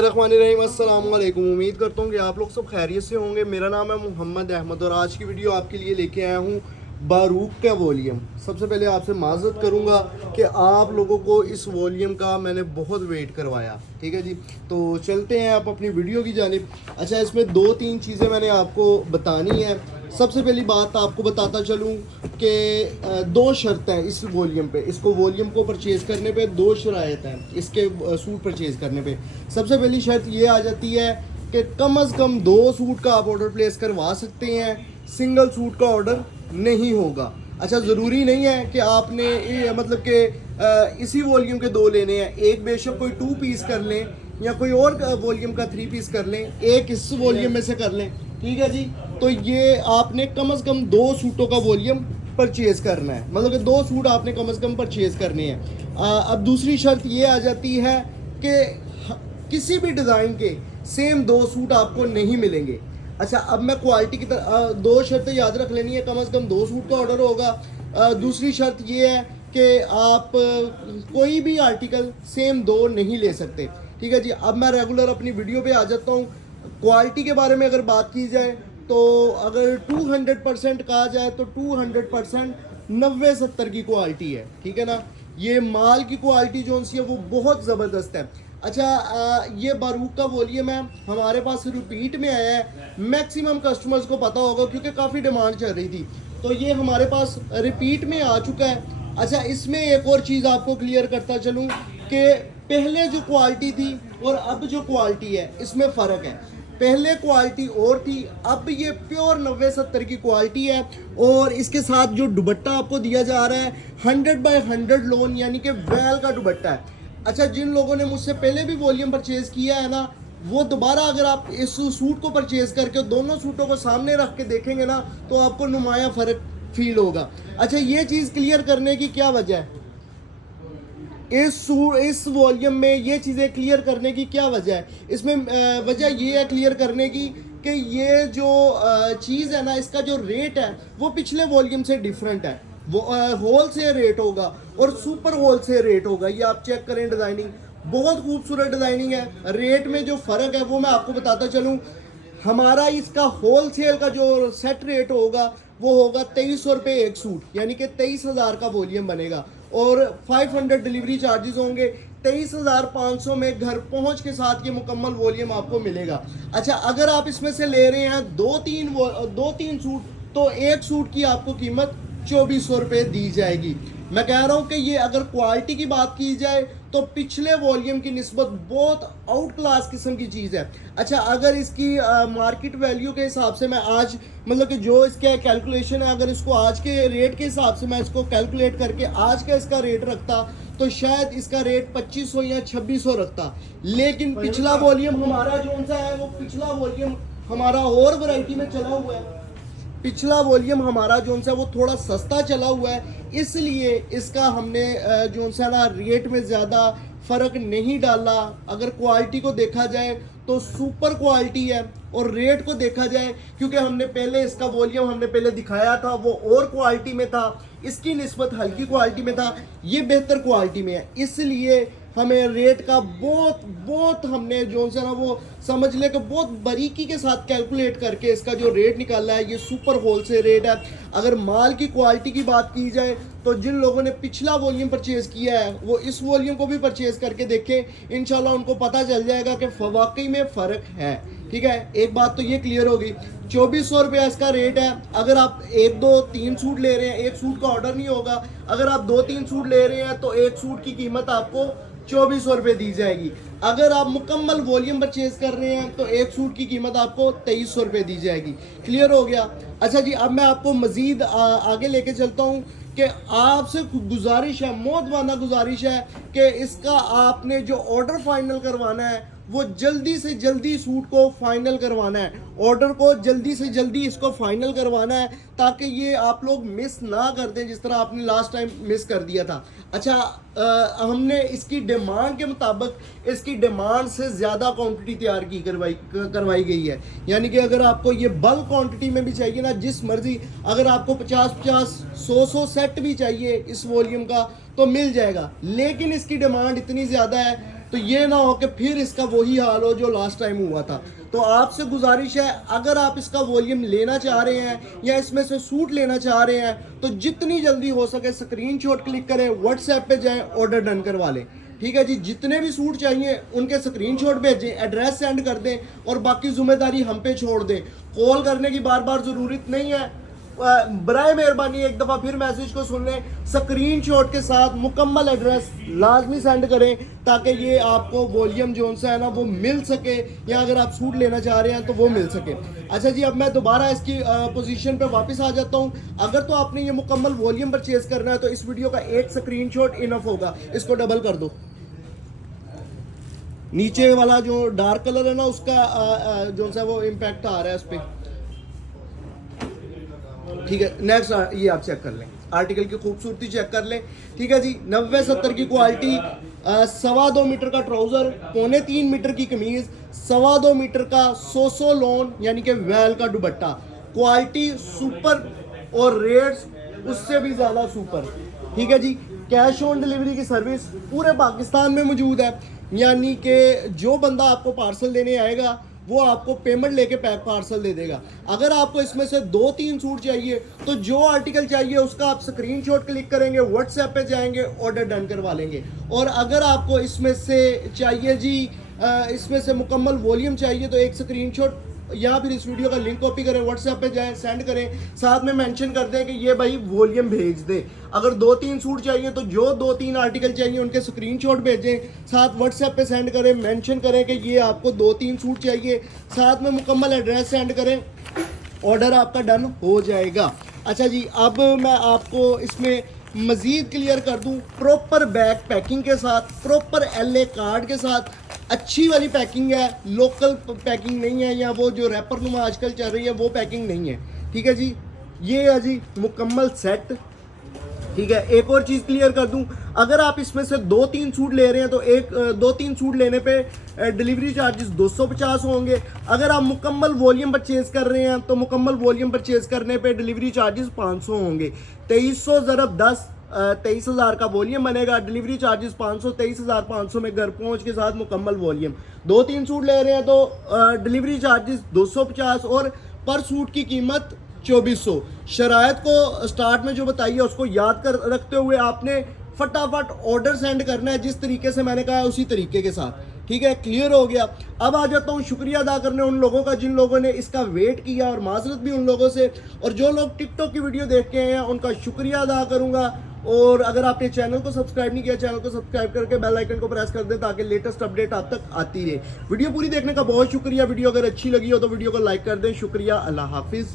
बिस्मिल्लाहिर्रहमानिर्रहीम। अस्सलाम वालेकुम। उम्मीद करता हूँ कि आप लोग सब खैरियत से होंगे। मेरा नाम है मोहम्मद अहमद और आज की वीडियो आपके लिए लेके आया हूँ बारूक का वॉल्यूम। सबसे पहले आपसे माजरत करूँगा कि आप लोगों को इस वॉल्यूम का मैंने बहुत वेट करवाया, ठीक है जी। तो चलते हैं आप अपनी वीडियो की जानिब। अच्छा, इसमें दो तीन चीज़ें मैंने आपको बतानी है। सबसे पहली बात आपको बताता चलूँ कि दो शर्तें हैं इस वॉल्यूम पे। इसको वॉल्यूम को परचेज़ करने पे दो शराइत हैं इसके सूट परचेज़ करने पे। सबसे पहली शर्त ये आ जाती है कि कम अज़ कम दो सूट का आप ऑर्डर प्लेस करवा सकते हैं, सिंगल सूट का ऑर्डर नहीं होगा। अच्छा, ज़रूरी नहीं है कि आपने मतलब कि इसी वॉल्यूम के दो लेने हैं। एक बेशक कोई 2 पीस कर लें या कोई और वॉल्यूम का 3 पीस कर लें, एक इस वॉल्यूम में से कर लें, ठीक है जी। तो ये आपने कम अज़ कम दो सूटों का वॉल्यूम परचेज़ करना है, मतलब कि दो सूट आपने कम अज़ कम परचेज़ करने हैं। अब दूसरी शर्त ये आ जाती है कि किसी भी डिज़ाइन के सेम दो सूट आपको नहीं मिलेंगे। अच्छा, अब मैं क्वालिटी की तरह दो शर्तें याद रख लेनी है। कम अज़ कम दो सूट का ऑर्डर होगा। दूसरी शर्त ये है कि आप कोई भी आर्टिकल सेम दो नहीं ले सकते, ठीक है जी। अब मैं रेगुलर अपनी वीडियो पे आ जाता हूँ। क्वालिटी के बारे में अगर बात की जाए तो अगर 200% कहा जाए तो 200% 90-70 की क्वालिटी है, ठीक है ना। ये माल की क्वालिटी जो सी है वो बहुत ज़बरदस्त है। अच्छा, ये बारूक का वॉल्यूम है, हमारे पास रिपीट में आया है। मैक्सिमम कस्टमर्स को पता होगा क्योंकि काफ़ी डिमांड चल रही थी, तो ये हमारे पास रिपीट में आ चुका है। अच्छा, इसमें एक और चीज़ आपको क्लियर करता चलूँ कि पहले जो क्वालिटी थी और अब जो क्वालिटी है इसमें फ़र्क है। पहले क्वालिटी और थी, अब ये प्योर 90-70 की क्वालिटी है। और इसके साथ जो दुपट्टा आपको दिया जा रहा है 100/100 लोन यानी कि वैल का दुपट्टा है। अच्छा, जिन लोगों ने मुझसे पहले भी वॉल्यूम परचेज़ किया है ना, वो दोबारा अगर आप इस सूट को परचेज़ करके दोनों सूटों को सामने रख के देखेंगे ना तो आपको नुमाया फ़र्क फील होगा। अच्छा, ये चीज़ क्लियर करने की क्या वजह है, इस वॉल्यूम में ये चीज़ें क्लियर करने की क्या वजह है? इसमें वजह ये है क्लियर करने की कि ये जो चीज़ है ना, इसका जो रेट है वो पिछले वॉल्यूम से डिफरेंट है। वो होल से रेट होगा और सुपर होल से रेट होगा। ये आप चेक करें, डिज़ाइनिंग बहुत खूबसूरत डिज़ाइनिंग है। रेट में जो फ़र्क है वो मैं आपको बताता चलूँ। हमारा इसका होल सेल का जो सेट रेट होगा वो होगा 2300 रुपये एक सूट, यानी कि 23,000 का वॉल्यूम बनेगा और 500 डिलीवरी चार्जेस होंगे। 23,500 में घर पहुंच के साथ ये मुकम्मल वॉल्यूम आपको मिलेगा। अच्छा, अगर आप इसमें से ले रहे हैं दो तीन सूट तो एक सूट की आपको कीमत 2400 रुपये दी जाएगी। मैं कह रहा हूँ कि ये अगर क्वालिटी की बात की जाए तो पिछले वॉल्यूम की निस्बत बहुत आउट क्लास किस्म की चीज़ है। अच्छा, अगर इसकी मार्केट वैल्यू के हिसाब से मैं आज मतलब कि जो इसके कैलकुलेशन है, अगर इसको आज के रेट के हिसाब से मैं इसको कैलकुलेट करके आज का इसका रेट रखता तो शायद इसका रेट 2500 या 2600 रखता। लेकिन पिछला वॉल्यूम हमारा जो सा है वो पिछला वॉल्यूम हमारा और वैरायटी में चला हुआ है। पिछला वॉल्यूम हमारा जो सा वो थोड़ा सस्ता चला हुआ है, इसलिए इसका हमने जो सा ना रेट में ज़्यादा फ़र्क नहीं डाला। अगर क्वालिटी को देखा जाए तो सुपर क्वालिटी है और रेट को देखा जाए क्योंकि हमने पहले इसका वॉल्यूम हमने पहले दिखाया था वो और क्वालिटी में था, इसकी निस्बत हल्की क्वालिटी में था, ये बेहतर क्वालिटी में है। इसलिए हमें रेट का बहुत हमने जो सा ना वो समझ ले कि बहुत बारीकी के साथ कैलकुलेट करके इसका जो रेट निकाला है ये सुपर होल से रेट है। अगर माल की क्वालिटी की बात की जाए तो जिन लोगों ने पिछला वॉल्यूम परचेज़ किया है वो इस वॉल्यूम को भी परचेज़ करके देखें, इंशाल्लाह उनको पता चल जाएगा कि वाकई में फ़र्क है, ठीक है। एक बात तो ये क्लियर होगी, 2400 रुपया इसका रेट है। अगर आप 1-2-3 सूट ले रहे हैं, एक सूट का ऑर्डर नहीं होगा। अगर आप 2-3 सूट ले रहे हैं तो एक सूट की कीमत आपको 2400 रुपये दी जाएगी। अगर आप मुकम्मल वॉल्यूम परचेज कर रहे हैं तो एक सूट की कीमत आपको 2300 रुपये दी जाएगी। क्लियर हो गया? अच्छा जी, अब मैं आपको मज़ीद आगे लेके चलता हूँ कि आपसे गुजारिश है, मोहतबाना गुजारिश है कि इसका आपने जो ऑर्डर फाइनल करवाना है वो जल्दी से जल्दी सूट को फाइनल करवाना है, ऑर्डर को जल्दी से जल्दी इसको फाइनल करवाना है ताकि ये आप लोग मिस ना कर दें जिस तरह आपने लास्ट टाइम मिस कर दिया था। अच्छा, हमने इसकी डिमांड के मुताबिक इसकी डिमांड से ज़्यादा क्वांटिटी तैयार की करवाई गई है, यानी कि अगर आपको ये बल्क क्वांटिटी में भी चाहिए ना, जिस मर्जी, अगर आपको 50-50 100 सेट भी चाहिए इस वॉल्यूम का तो मिल जाएगा। लेकिन इसकी डिमांड इतनी ज़्यादा है तो ये ना हो कि फिर इसका वही हाल हो जो लास्ट टाइम हुआ था। तो आपसे गुजारिश है, अगर आप इसका वॉल्यूम लेना चाह रहे हैं या इसमें से सूट लेना चाह रहे हैं तो जितनी जल्दी हो सके स्क्रीनशॉट क्लिक करें, व्हाट्सएप पे जाएं, ऑर्डर डन करवा लें। ठीक है जी, जितने भी सूट चाहिए उनके स्क्रीनशॉट भेजें, एड्रेस सेंड कर दें और बाकी जिम्मेदारी हम पे छोड़ दें। कॉल करने की बार बार ज़रूरत नहीं है। बराए मेहरबानी एक दफ़ा फिर मैसेज को सुन लें, स्क्रीनशॉट के साथ मुकम्मल एड्रेस लाजमी सेंड करें ताकि ये आपको वॉल्यूम जो सा है ना वो मिल सके, या अगर आप सूट लेना चाह रहे हैं तो वो मिल सके। अच्छा जी, अब मैं दोबारा इसकी पोजीशन पे वापस आ जाता हूँ। अगर तो आपने ये मुकम्मल वॉल्यूम परचेज करना है तो इस वीडियो का एक स्क्रीनशॉट इनफ होगा। इसको डबल कर दो। नीचे वाला जो डार्क कलर है ना उसका जो सा वो इम्पैक्ट आ रहा है उस पर। ठीक है, नेक्स्ट ये आप चेक कर लें, आर्टिकल की खूबसूरती चेक कर लें। ठीक है जी, 90-70 की क्वालिटी, 2.25 मीटर का ट्राउजर, 3.25 मीटर की कमीज, 2.25 मीटर का 100 लॉन यानी कि वेल का दुपट्टा। क्वालिटी सुपर और रेट्स उससे भी ज़्यादा सुपर। ठीक है जी, कैश ऑन डिलीवरी की सर्विस पूरे पाकिस्तान में मौजूद है, यानी कि जो बंदा आपको पार्सल देने आएगा वो आपको पेमेंट लेके पैक पार्सल दे देगा। अगर आपको इसमें से 2-3 सूट चाहिए तो जो आर्टिकल चाहिए उसका आप स्क्रीनशॉट क्लिक करेंगे, व्हाट्सएप पे जाएंगे, ऑर्डर डन करवा लेंगे। और अगर आपको इसमें से चाहिए जी इसमें से मुकम्मल वॉल्यूम चाहिए तो एक स्क्रीनशॉट या फिर इस वीडियो का लिंक कॉपी करें, व्हाट्सएप पे जाएं, सेंड करें, साथ में मेंशन कर दें कि ये भाई वॉल्यूम भेज दे। अगर 2-3 सूट चाहिए तो जो 2-3 आर्टिकल चाहिए उनके स्क्रीनशॉट भेजें, साथ व्हाट्सएप पे सेंड करें, मेंशन करें कि ये आपको 2-3 सूट चाहिए, साथ में मुकम्मल एड्रेस सेंड करें, ऑर्डर आपका डन हो जाएगा। अच्छा जी, अब मैं आपको इसमें मज़ीद क्लियर कर दूं, प्रॉपर बैग पैकिंग के साथ, प्रॉपर LA कार्ड के साथ, अच्छी वाली पैकिंग है, लोकल पैकिंग नहीं है या वो जो रैपर नुमा आजकल चल रही है वो पैकिंग नहीं है। ठीक है जी, ये है जी मुकम्मल सेट। ठीक है, एक और चीज़ क्लियर कर दूं, अगर आप इसमें से 2-3 सूट ले रहे हैं तो 2-3 सूट लेने पे डिलीवरी चार्जेस 250 होंगे। अगर आप मुकम्मल वॉल्यूम परचेज कर रहे हैं तो मुकम्मल वॉल्यूम परचेज करने पे डिलीवरी चार्जेस 500 होंगे। 2300 ज़रब 10 23,000 का वॉल्यूम बनेगा, डिलीवरी चार्जेस 500, 23,500 में घर पहुंच के साथ मुकम्मल वॉल्यूम। 2-3 सूट ले रहे हैं तो डिलीवरी चार्जेस 250 और पर सूट की कीमत 2400। शराइत को स्टार्ट में जो बताइए उसको याद कर रखते हुए आपने फटाफट ऑर्डर सेंड करना है जिस तरीके से मैंने कहा है उसी तरीके के साथ। ठीक है, क्लियर हो गया। अब आ जाता हूँ शुक्रिया अदा करने उन लोगों का जिन लोगों ने इसका वेट किया, और माजरत भी उन लोगों से, और जो लोग टिकटॉक की वीडियो देख के आए हैं उनका शुक्रिया अदा करूँगा। और अगर आपने चैनल को सब्सक्राइब नहीं किया, चैनल को सब्सक्राइब करके बेल आइकन को प्रेस कर दें ताकि लेटेस्ट अपडेट आप तक आती रहे। वीडियो पूरी देखने का बहुत शुक्रिया। वीडियो अगर अच्छी लगी हो तो वीडियो को लाइक कर दें। शुक्रिया, अल्लाह हाफिज़।